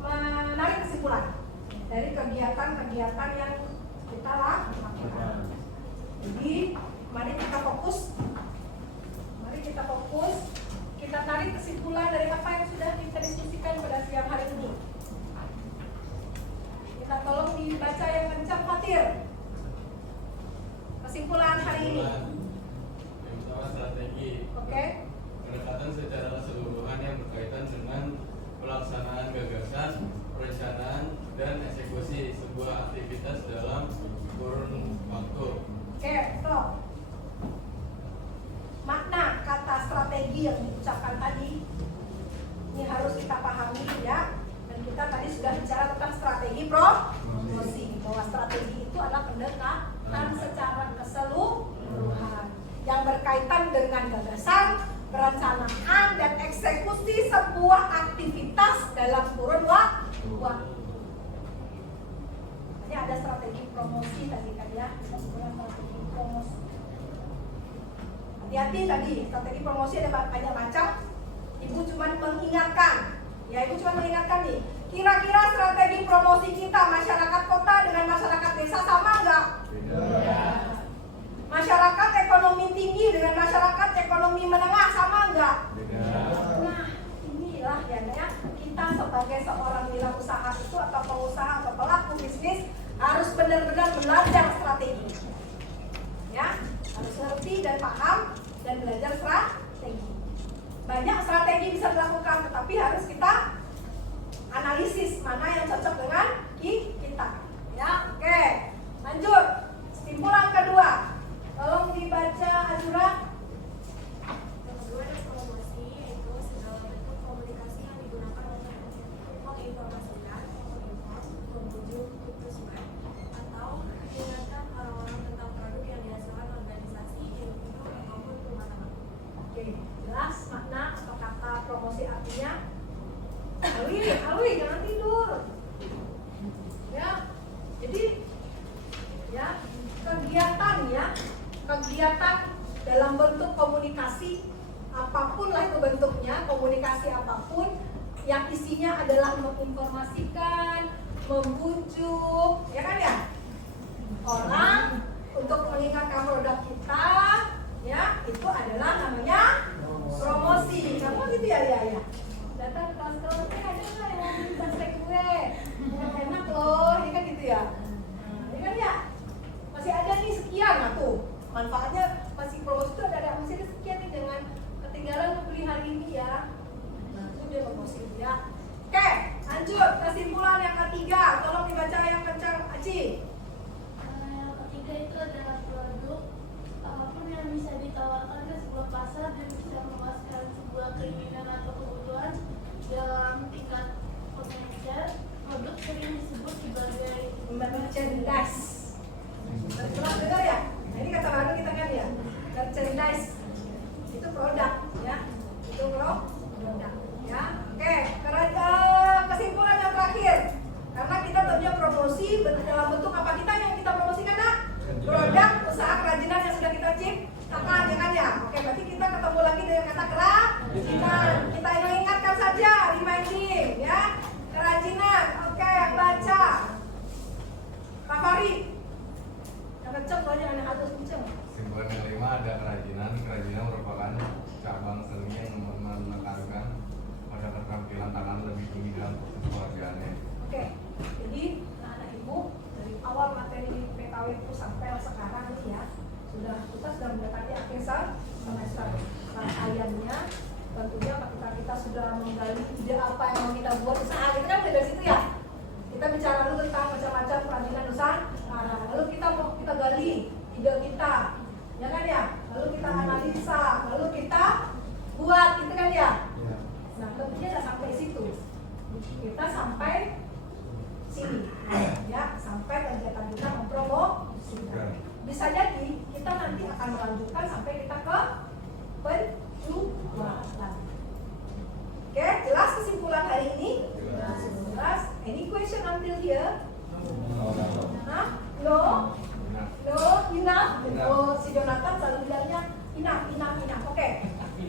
menarik kesimpulan dari kegiatan-kegiatan yang kita lakukan. Jadi, mari kita fokus. Kita tarik kesimpulan dari apa yang sudah kita diskusikan pada siang hari ini. Kita tolong dibaca yang kencang, Fatir. Kesimpulan hari ini. Yang pertama strategi. Oke. Pendekatan secara keseluruhan yang berkaitan dengan pelaksanaan gagasan, perencanaan, dan eksekusi sebuah aktivitas dalam kurun waktu. Oke, stop. Makna kata strategi yang diucapkan tadi ini harus kita pahami ya. Dan kita tadi sudah bicara tentang strategi promosi, bahwa strategi itu adalah pendekatan secara keseluruhan yang berkaitan dengan gagasan, perencanaan, dan eksekusi sebuah aktivitas dalam kurun waktu. ada strategi promosi tadi kan ya. Strategi promosi. Hati-hati tadi, strategi promosi ada banyak macam. Ibu cuma mengingatkan. Ya, Ibu cuma mengingatkan nih. Kira-kira strategi promosi kita masyarakat kota dengan masyarakat desa sama nggak? Masyarakat ekonomi tinggi dengan masyarakat ekonomi menengah sama nggak? Nah, inilah ya, kita sebagai seorang wirausaha itu atau pengusaha atau pelaku bisnis harus benar-benar belajar strategi. Ya, harus ngerti dan paham dan belajar strategi. Banyak strategi bisa dilakukan, tetapi harus kita analisis mana yang cocok dengan kita. Ya, oke. Lanjut. Kesimpulan kedua. Tolong dibaca Azura. Yang kedua adalah promosi, yaitu segala bentuk komunikasi yang digunakan untuk menginformasikan, membujuk situs web, atau mengingatkan orang-orang tentang produk yang dihasilkan organisasi, individu, ataupun rumah tangga. Oke, jelas makna atau kata promosi artinya? Alwi, jangan tidur. Ya, jadi ya kegiatan dalam bentuk komunikasi apapun lah itu bentuknya, komunikasi apapun yang isinya adalah menginformasikan, membujuk, ya kan ya, orang untuk mengingatkan produk kita, ya itu adalah namanya promosi. Kamu gitu ya, ya. Datang ke kelas ada nggak yang mau minta steak gue? Enak loh, ini kan gitu ya. Ini kan ya, masih ada nih sekian, nah tuh manfaatnya masih promosi itu ada masih ada sekian nih, dengan ketinggalan beli hari ini ya. Nah itu dia promosi ya. Oke, lanjut kesimpulan yang ketiga, tolong dibaca yang kencang, Aci. Yang ketiga itu adalah produk apapun yang bisa ditawarkan ke sebuah pasar dan bisa memuaskan sebuah keinginan atau kebutuhan dalam tingkat komersial. Produk sering disebut sebagai Merchandise. Pernah dengar ya? Nah, ini kata baru kita kan ya. Merchandise itu produk ya. Itu produk ya. Oke, kesimpulan yang terakhir. Karena kita tentunya promosi dalam bentuk apa kita yang kita promosikan, nak? Produk usaha kerajinan yang sudah kita ciptakan, ya kan ya? Oke, berarti kita ketemu lagi dengan kata kerajinan. Kita ingatkan saja, reminding ya. Kerajinan. Oke, yang baca. Pak Fari. Yang kenceng soalnya anak harus kenceng. Kesimpulan yang kelima ada kerajinan. Kerajinan merupakan cabang seni yang menekankan pada keterampilan tangan lebih tinggi dalam proses pekerjaannya. Oke, jadi anak ibu dari awal materi PKW itu sampai sekarang ini ya, kita sudah mendekati akhir semester. Rangkaiannya tentunya ketika kita sudah menggali ide apa yang mau kita buat usaha, itu kan dari situ ya. Kita bicara dulu tentang macam-macam kerajinan usaha. Nah, lalu kita gali ide kita, ya kan ya. Lalu kita analisa, lalu kita buat, gitu kan ya. Nah, tentunya tidak sampai situ. Kita sampai sini, ya, sampai kegiatan kita mempromosikan. Bisa jadi kita nanti akan melanjutkan sampai kita ke penjualan. Oke, jelas kesimpulan hari ini? Jelas. Any question until here? Hah? No? No? Enough? Oh, si Jonathan selalu bilangnya enough. Oke.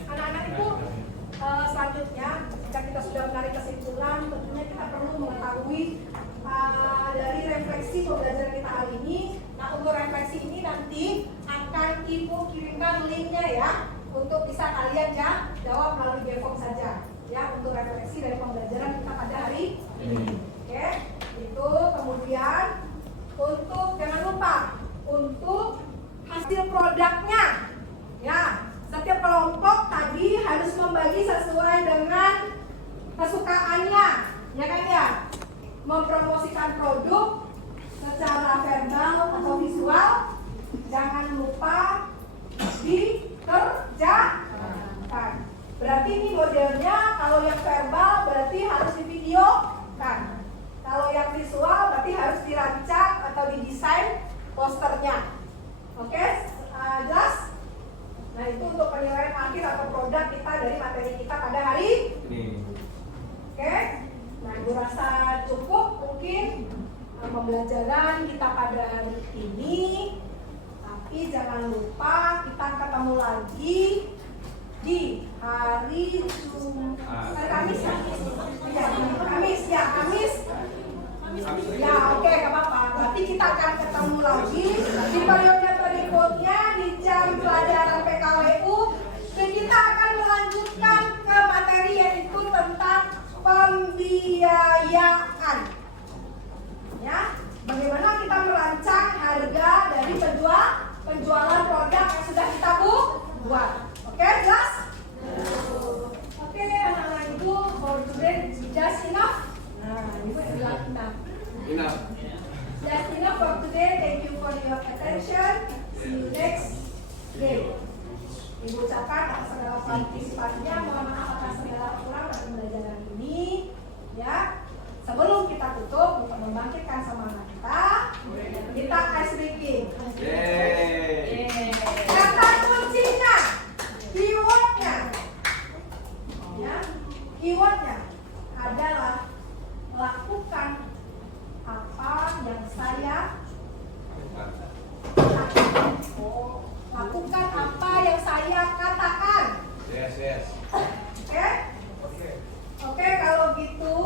Anak-anak itu selanjutnya, jika kita sudah menarik kesimpulan, tentunya kita perlu mengetahui dari refleksi pembelajaran kita hari ini. Nah, untuk refleksi ini nanti akan Ibu kirimkan linknya ya, untuk bisa kalian ya jawab melalui Gform saja ya, untuk refleksi dari pembelajaran kita pada hari ini. Oke, itu kemudian untuk jangan lupa untuk hasil produknya ya. Setiap kelompok tadi harus membagi sesuai dengan kesukaannya, ya kan ya? Mempromosikan produk secara verbal atau visual, jangan lupa dikerjakan. Berarti ini modelnya, kalau yang verbal berarti harus divideokan. Kalau yang visual berarti harus dirancang atau didesain posternya. Oke, jelas? Nah, itu untuk penilaian akhir atau produk kita dari materi kita pada hari ini. Oke, nah Ibu rasa cukup mungkin pembelajaran kita pada hari ini. Tapi jangan lupa kita ketemu lagi di hari hari Kamis ya? Ya, Kamis. Ya, oke, gak apa-apa. Berarti kita akan ketemu lagi di periode berikutnya di jam pelajaran PKWU. Dan kita akan melanjutkan ke materi yaitu tentang pembiayaan. Ya, bagaimana kita merancang harga dari penjualan produk yang sudah kita buat. Oke, jelas? Oke, anak-anak ibu, for today just enough. Nah, ibu bilang enough. Enough. Just enough for today. Thank you for your attention. See you next day. Ibu ucapkan atas segala partisipasinya, mohon maaf atas segala kekurangan dalam pembelajaran ini. Ya, sebelum kita tutup untuk membangkitkan semangat kita ice breaking. Kata kuncinya, keywordnya, ya, keywordnya adalah lakukan apa yang saya katakan. Lakukan apa yang saya katakan. Yes. Oke, kalau gitu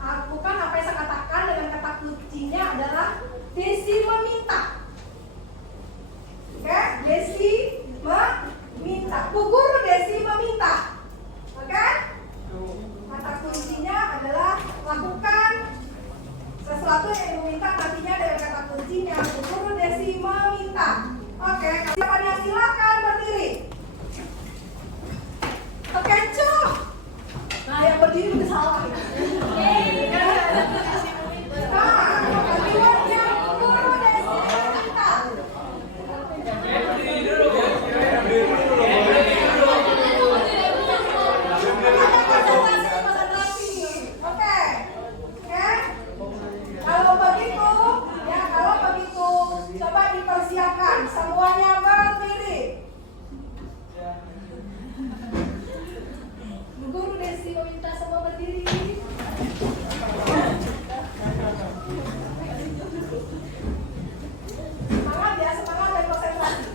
lakukan apa yang saya katakan dengan kata kuncinya adalah Desi meminta. Oke, Desi meminta. Bu Guru, Desi meminta. Oke? Kata kuncinya adalah lakukan sesuatu yang meminta, nantinya dengan kata kuncinya Bu Guru, Desi meminta. Oke, siapanya silakan berdiri. Oke, cuk. Nah, yang berdiri udah salah. Nah, keywordnya Bu Guru, Desi meminta. Kalau begitu, coba dipersiapkan semuanya berdiri. Bu Guru, Desi meminta semua berdiri. Semangat ya, semangat dan konsentrasi.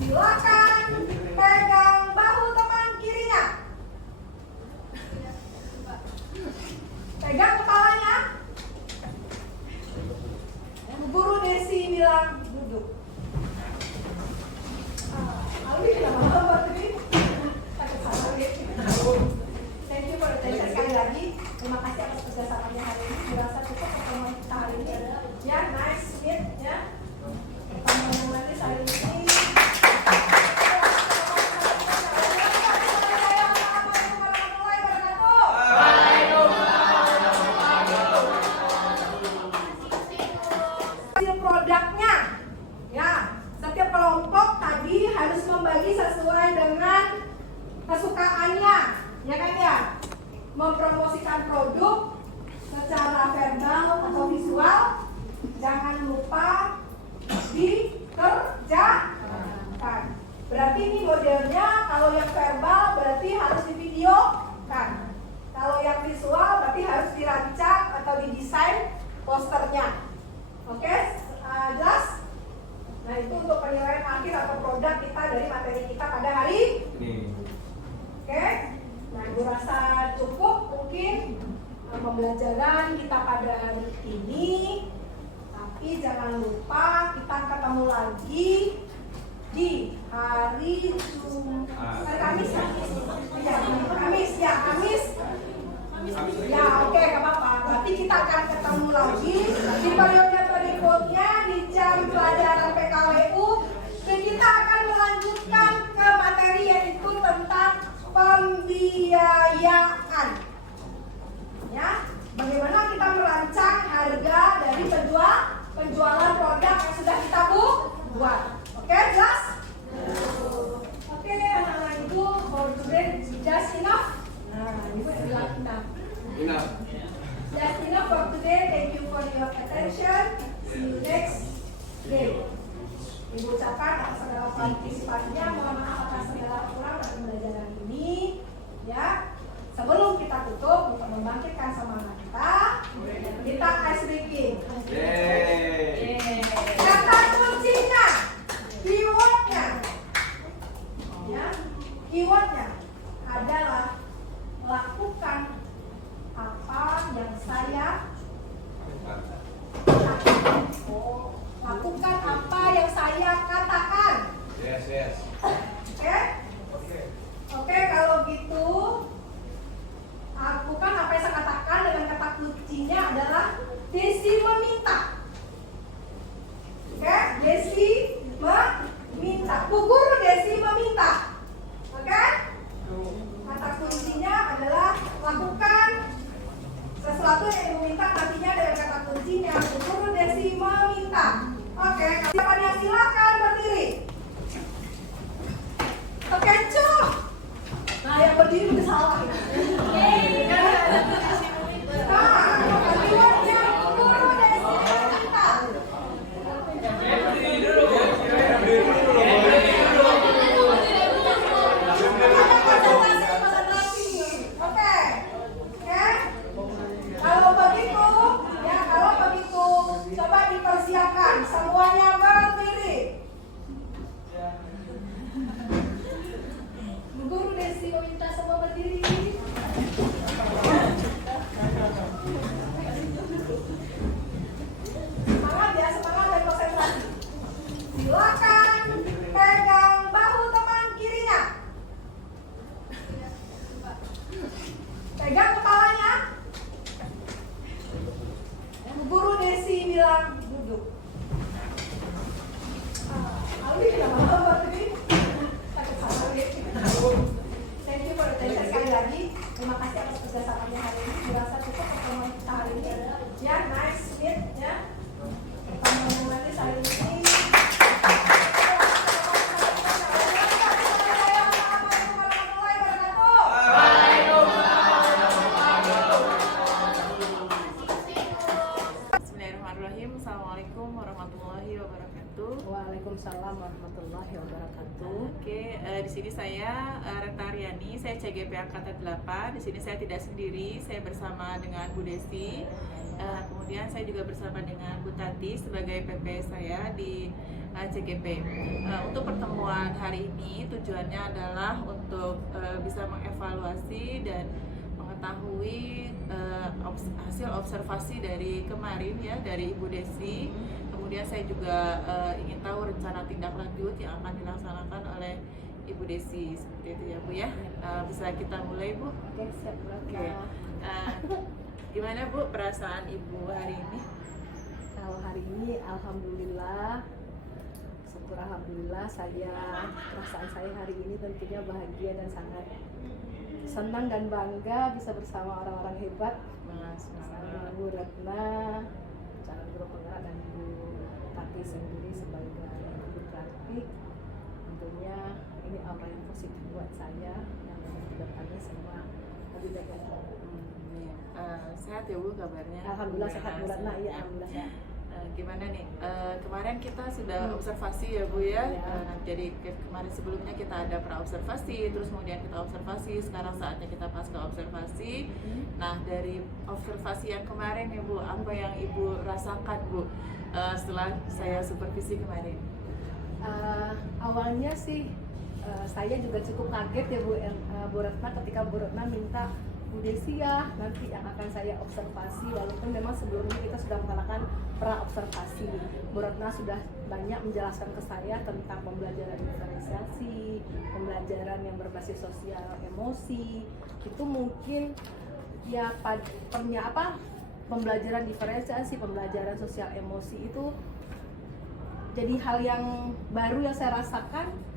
Silakan pegang bahu teman kirinya. Pegang kepalanya. Bu Guru, Desi bilang duduk. Alwi kenapa tadi? Takut salah ya. Thank you for attention sekali lagi. Terima kasih atas kerjasamanya hari ini. Dirasa cukup pertemuan kita hari ini. Ya, nice meet ya. Pertemuan yang nanti hari ini. Produknya ya, setiap kelompok tadi harus membagi sesuai dengan kesukaannya, ya kan ya, mempromosikan produk secara verbal atau visual. Jangan lupa dikerjakan. Berarti ini modelnya, kalau yang verbal berarti harus divideokan, kalau yang visual berarti harus dirancang atau didesain posternya. Oke, jelas? Nah, itu untuk penilaian akhir atau produk kita dari materi kita pada hari ini. Oke, nah ibu rasa cukup mungkin pembelajaran kita pada hari ini. Tapi jangan lupa kita ketemu lagi di hari Kamis ya? Ya, Kamis. Ya, oke, gak apa-apa. Berarti kita akan ketemu lagi di periode berikutnya di jam pelajaran PKWU. Dan kita akan melanjutkan ke materi yaitu tentang pembiayaan. Ya, bagaimana kita merancang harga dari penjualan produk yang sudah kita buat. Oke, jelas? Oke, anak-anak ibu, for today just enough. Nah, ibu bilang enough. Just enough for today. Thank you for your attention. See you next day. Ibu ucapkan atas segala partisipasinya, mohon maaf atas segala kekurangan dalam pembelajaran ini. Ya, sebelum Yes. Oke, kalau gitu aku kan apa yang saya katakan dengan kata kuncinya adalah Desi meminta. Oke, Desi meminta. Bu Guru Desi meminta. Oke? Kata kuncinya adalah lakukan sesuatu yang Ibu minta nantinya dengan kata kuncinya Bu Guru Desi meminta. Oke, siapanya silakan berdiri. Oke, cuh. Nah, yang berdiri udah salah. Kalau begitu, coba dipersiapkan semuanya berdiri. Bu Guru Desi meminta semua berdiri. Semangat ya, semangat dan konsentrasi. Silakan pegang bahu teman kirinya. Pegang kepalanya. Bu Guru Desi bilang duduk. Alwi kenapa lama tadi? Takut salah ya. Thank you for attention sekali lagi. Terima kasih atas kerjasamanya hari ini. Dirasa cukup pertemuan kita hari ini. Ya, nice, sweet, ya. Pertemuan yang manis hari ini. Bismillahirrahmanirrahim. Assalamualaikum warahmatullahi wabarakatuh. Waalaikumsalam warahmatullahi wabarakatuh. Oke, di sini saya Reta Aryani, saya CGP angkatan 8. Di sini saya tidak sendiri, saya bersama dengan Bu Desi. Kemudian saya juga bersama dengan Bu Tati sebagai PP saya di CGP. Untuk pertemuan hari ini tujuannya adalah untuk bisa mengevaluasi dan mengetahui hasil observasi dari kemarin ya dari Ibu Desi. Kemudian saya juga ingin tahu rencana tindak lanjut yang akan dilaksanakan oleh Ibu Desi seperti itu ya Bu ya. Bisa kita mulai Bu? Oke, siap. Oke. Gimana Bu perasaan Ibu hari ini? Kalau hari ini alhamdulillah, syukur alhamdulillah, perasaan saya hari ini tentunya bahagia dan sangat senang dan bangga bisa bersama orang-orang hebat, bersama Bu Retna, calon guru penggerak, dan Bu Tati sendiri sebagai guru praktik. Tentunya ini aura yang positif buat saya yang kedepannya semua lebih baik lagi. Sehat ya Bu kabarnya? Alhamdulillah sehat Bu Retna, iya alhamdulillah sehat. Gimana nih? Kemarin kita sudah observasi ya Bu ya. Jadi kemarin sebelumnya kita ada pra-observasi, terus kemudian kita observasi, sekarang saatnya kita pasca observasi. Nah dari observasi yang kemarin ya Bu, apa yang Ibu rasakan Bu setelah saya supervisi kemarin? Awalnya sih saya juga cukup kaget ya Bu Retna ketika Bu Retna minta Bu Desi ya nanti yang akan saya observasi, walaupun memang sebelumnya kita sudah melakukan pra-observasi. Bu Retna sudah banyak menjelaskan ke saya tentang pembelajaran diferensiasi, pembelajaran yang berbasis sosial emosi. Itu mungkin ya pembelajaran diferensiasi, pembelajaran sosial emosi itu jadi hal yang baru yang saya rasakan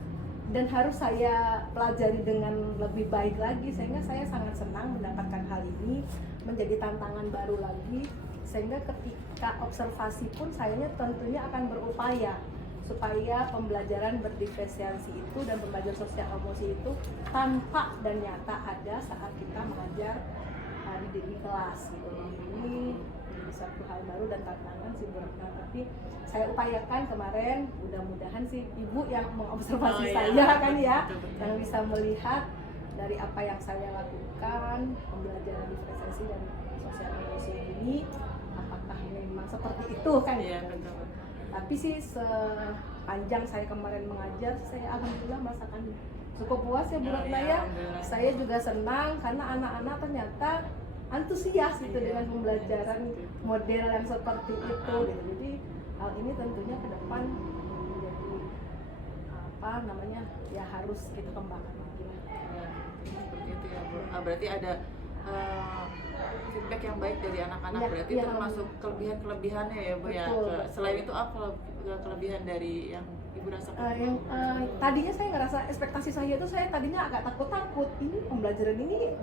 dan harus saya pelajari dengan lebih baik lagi, sehingga saya sangat senang mendapatkan hal ini menjadi tantangan baru lagi, sehingga ketika observasi pun saya tentunya akan berupaya supaya pembelajaran berdiferensiasi itu dan pembelajaran sosial emosi itu tampak dan nyata ada saat kita mengajar di kelas gitu. Ini satu hal baru dan tantangan sih Bu Retna, tapi saya upayakan kemarin, mudah-mudahan sih Ibu yang mengobservasi saya kan ya, yang bisa melihat dari apa yang saya lakukan pembelajaran diferensiasi dan sosial emosi ini apakah memang seperti itu kan ya. Tapi sih sepanjang saya kemarin mengajar, saya alhamdulillah merasakan cukup puas ya Bu Retna ya. Saya juga senang karena anak-anak ternyata antusias gitu dengan pembelajaran model yang seperti itu gitu. Jadi hal ini tentunya ke depan menjadi ya harus kita kembangkan lagi. Ya, seperti itu ya Bu. Berarti ada feedback yang baik dari anak-anak, Ya, berarti ya, termasuk kelebihan-kelebihannya ya Bu ya. Betul. Selain itu apa kelebihan dari yang Ibu rasakan? Tadinya saya ngerasa ekspektasi saya itu, saya tadinya agak takut ini pembelajaran ini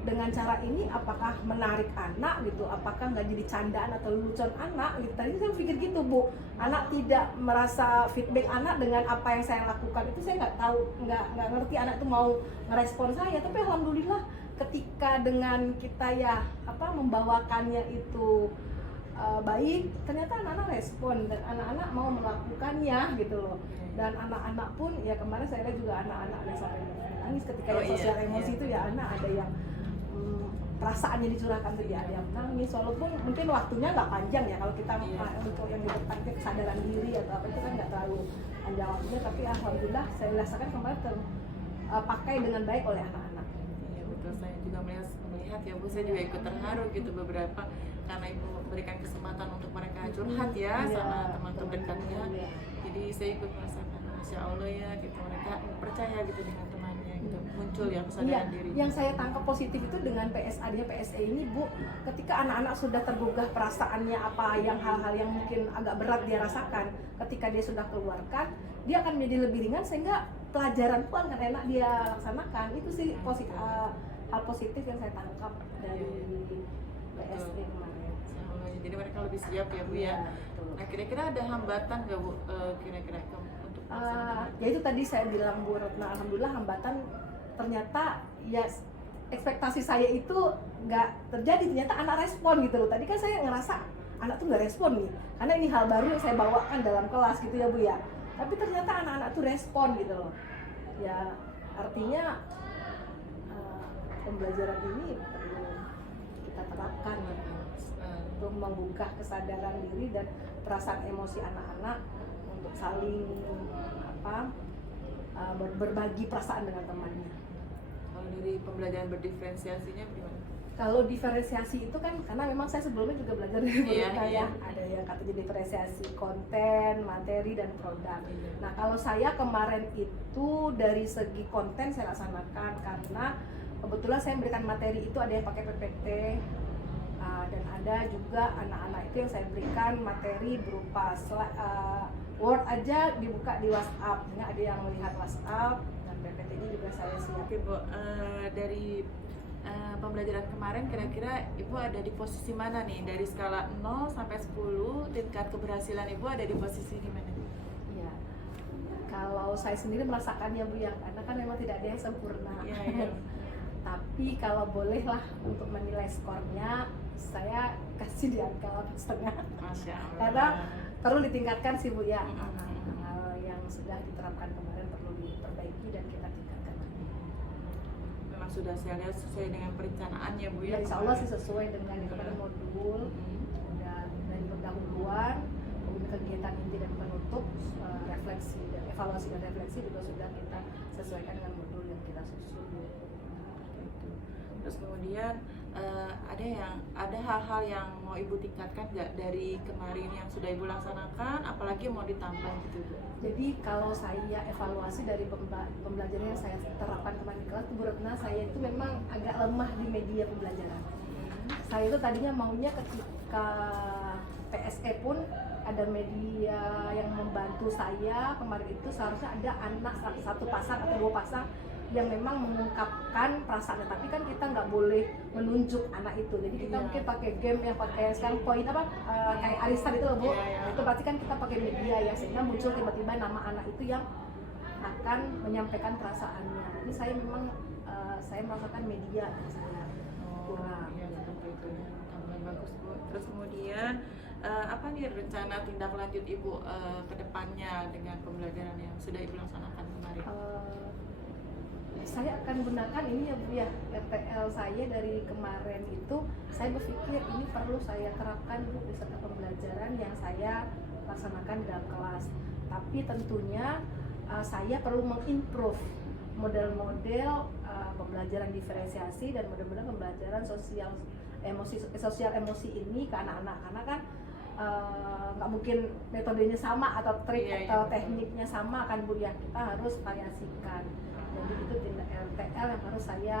dengan cara ini apakah menarik anak gitu, apakah nggak jadi candaan atau lucuan anak gitu. Tadi saya pikir gitu Bu, anak tidak merasa feedback anak dengan apa yang saya lakukan itu, saya nggak tahu, nggak ngerti anak itu mau ngerespon saya. Tapi alhamdulillah ketika dengan kita membawakannya itu baik, ternyata anak-anak respon dan anak-anak mau melakukannya gitu loh. Dan anak-anak pun ya, kemarin saya lihat juga anak-anak yang sampai nangis ketika sosial emosi itu ya, anak ada yang perasaannya dicurahkan ke dia, ada yang nangis, walaupun mungkin waktunya nggak panjang ya, kalau kita untuk yang di depan itu kesadaran diri atau apa itu kan nggak terlalu panjang waktunya, tapi alhamdulillah saya rasakan kemarin terpakai dengan baik oleh anak-anak. Iya betul, saya juga melihat ya Bu, saya juga ikut terharu gitu beberapa, karena Ibu memberikan kesempatan untuk mereka curhat ya sama teman terdekatnya. Jadi saya ikut merasakan, Masya Allah ya gitu, mereka percaya gitu dengan temannya gitu, muncul ya kesadaran diri. Yang saya tangkap positif itu dengan PSE ini Bu, ketika anak-anak sudah tergugah perasaannya hal-hal yang mungkin agak berat dia rasakan, ketika dia sudah keluarkan, dia akan menjadi lebih ringan sehingga pelajaran pun akan enak dia laksanakan. Itu sih hal positif yang saya tangkap dari PSE kemarin. Jadi mereka lebih siap ya Bu ya. Nah kira-kira ada hambatan nggak Bu kira-kira untuk ya itu tadi saya bilang Bu Retna, alhamdulillah hambatan ternyata ya ekspektasi saya itu nggak terjadi, ternyata anak respon gitu loh. Tadi kan saya ngerasa anak tuh nggak respon nih, karena ini hal baru yang saya bawakan dalam kelas gitu ya Bu ya. Tapi ternyata anak-anak tuh respon gitu loh. Ya artinya pembelajaran ini perlu kita terapkan untuk membuka kesadaran diri dan perasaan emosi anak-anak untuk saling berbagi perasaan dengan temannya. Kalau dari pembelajaran berdiferensiasinya gimana? Kalau diferensiasi itu kan karena memang saya sebelumnya juga belajar dari iya. Ada yang katanya diferensiasi konten, materi, dan produk. Nah kalau saya kemarin itu dari segi konten saya laksanakan, karena kebetulan saya memberikan materi itu ada yang pakai PPT, dan ada juga anak-anak itu yang saya berikan materi berupa Word aja dibuka di WhatsApp, ini ada yang melihat WhatsApp, dan PPT-nya juga saya siapin. Oke Bu, dari pembelajaran kemarin kira-kira Ibu ada di posisi mana nih? Dari skala 0 sampai 10, tingkat keberhasilan Ibu ada di posisi di mana? Iya, kalau saya sendiri merasakannya Bu ya, karena kan memang tidak ada yang sempurna. Iya. Tapi kalau bolehlah untuk menilai skornya, saya kasih di angka 8,5. Masya Allah. Karena perlu ditingkatkan sih Bu ya. Hal yang sudah diterapkan kemarin perlu diperbaiki dan kita tingkatkan lagi. Memang sudah saya lihat sesuai dengan perencanaan ya Bu Ya, ya. insya Allah sih sesuai dengan itu kan modul, dan dari pendahuluan, kemudian kegiatan inti dan penutup, refleksi dan evaluasi dan refleksi juga sudah kita sesuaikan dengan modul yang kita susun. Terus kemudian ada hal-hal yang mau Ibu tingkatkan nggak dari kemarin yang sudah Ibu laksanakan, apalagi mau ditambah gitu Bu? Jadi kalau saya evaluasi dari pembelajaran yang saya terapkan kemarin di kelas, Bu Retna, saya itu memang agak lemah di media pembelajaran. Saya itu tadinya maunya ketika PSE pun ada media yang membantu saya, kemarin itu seharusnya ada anak satu pasang atau 2 pasang yang memang mengungkapkan perasaannya, tapi kan kita nggak boleh menunjuk anak itu, jadi kita mungkin pakai game yang pakai sekarang poin kayak arisan itu loh Bu. Itu berarti kan kita pakai media ya, sehingga muncul tiba-tiba nama anak itu yang akan menyampaikan perasaannya. Jadi saya memang saya merasakan media yang saya kurang. Iya seperti itu, tambahan bagus Bu. Terus kemudian apa nih rencana tindak lanjut Ibu ke depannya dengan pembelajaran yang sudah Ibu laksanakan kemarin? Saya akan gunakan ini ya Bu ya, RTL saya dari kemarin itu, saya berpikir ini perlu saya terapkan Bu di setiap pembelajaran yang saya laksanakan dalam kelas. Tapi tentunya saya perlu mengimprove model-model pembelajaran diferensiasi dan model-model pembelajaran sosial emosi ini ke anak-anak, karena kan nggak mungkin metodenya sama atau trik Iya, atau iya. tekniknya sama kan Bu ya, kita harus variasikan. Jadi itu tindak RTL yang harus saya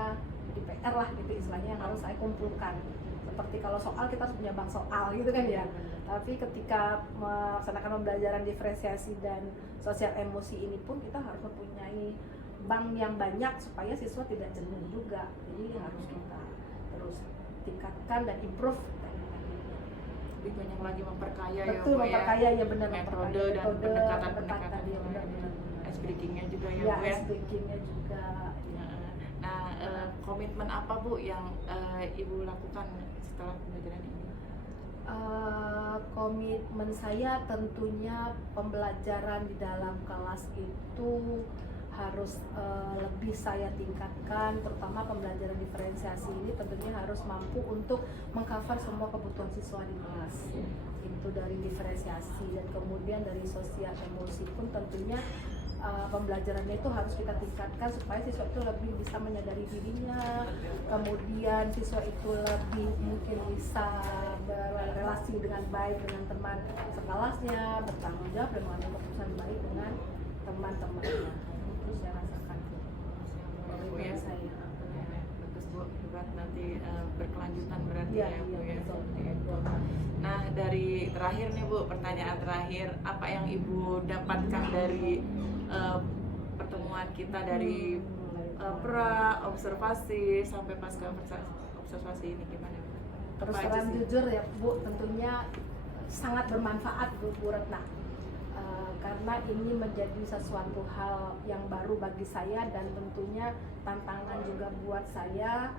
di PR lah gitu istilahnya, yang harus saya kumpulkan. Seperti kalau soal kita harus punya bank soal gitu kan ya. Tapi ketika melaksanakan pembelajaran diferensiasi dan sosial emosi ini pun kita harus mempunyai bank yang banyak supaya siswa tidak jenuh juga. Jadi harus kita terus tingkatkan dan improve teknik-tekniknya. Lebih banyak lagi memperkaya ya Betul, Bu memperkaya ya benar, metode memperkaya dan metode, pendekatan-pendekatan ya benar-benar. ice breakingnya juga ya Ya, Bu ya. SDG-nya juga. Ya. Nah, komitmen apa Bu yang Ibu lakukan setelah pembelajaran ini? Komitmen saya tentunya pembelajaran di dalam kelas itu harus lebih saya tingkatkan, terutama pembelajaran diferensiasi ini tentunya harus mampu untuk mengcover semua kebutuhan siswa di kelas. Itu dari diferensiasi dan kemudian dari sosial emosi pun tentunya pembelajarannya itu harus kita tingkatkan supaya siswa itu lebih bisa menyadari dirinya, kemudian siswa itu lebih mungkin bisa berrelasi dengan baik dengan teman sekelasnya, bertanggung jawab dan mengambil keputusan baik dengan teman-temannya. Itu saya rasakan Bu ya. saya. Bagus Bu, hebat, nanti berkelanjutan berarti Iya, ya Bu iya, ya. betul. Seperti itu. Nah, dari terakhir nih Bu, pertanyaan terakhir, apa yang Ibu dapatkan dari pertemuan kita dari pra, observasi sampai pasca observasi ini gimana Bu? Terus Apa aja terang sih? jujur ya Bu, tentunya sangat bermanfaat Bu Retna. Karena ini menjadi sesuatu hal yang baru bagi saya dan tentunya tantangan juga buat saya.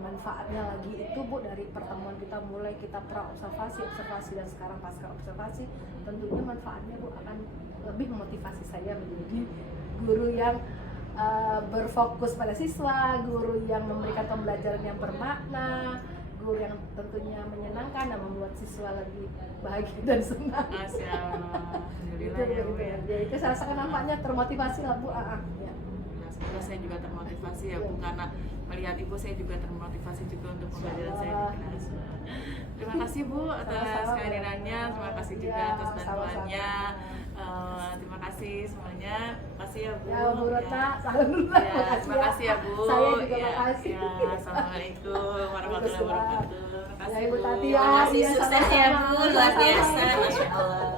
Manfaatnya lagi itu Bu, dari pertemuan kita mulai kita pra observasi dan sekarang pasca observasi, tentunya manfaatnya Bu akan lebih memotivasi saya menjadi guru yang berfokus pada siswa, guru yang memberikan pembelajaran yang bermakna, guru yang tentunya menyenangkan dan membuat siswa lebih bahagia dan senang. Masya Allah, Itu Alhamdulillah ya Bu ya. ya, itu saya rasakan nampaknya termotivasi lah Bu. Ya. Nah, semoga saya juga termotivasi ya Bu, karena melihat Ibu saya juga termotivasi juga untuk pembelajaran saya di kelas. Terima kasih Bu atas Sama-sama. kehadirannya, terima kasih juga Ya, atas bantuannya. sama-sama. Terima kasih semuanya, terima kasih ya Bu. Ya Bu Retna, Ya. salam dulu. Ya, terima kasih ya Bu. Saya juga Ya, makasih. ya, Assalamualaikum warahmatullahi wabarakatuh. Terima kasih Ya, Ibu Bu. Tati, Terima kasih, ya, sukses ya sama-sama. Bu, luar biasa, Sama-sama. Masya Allah.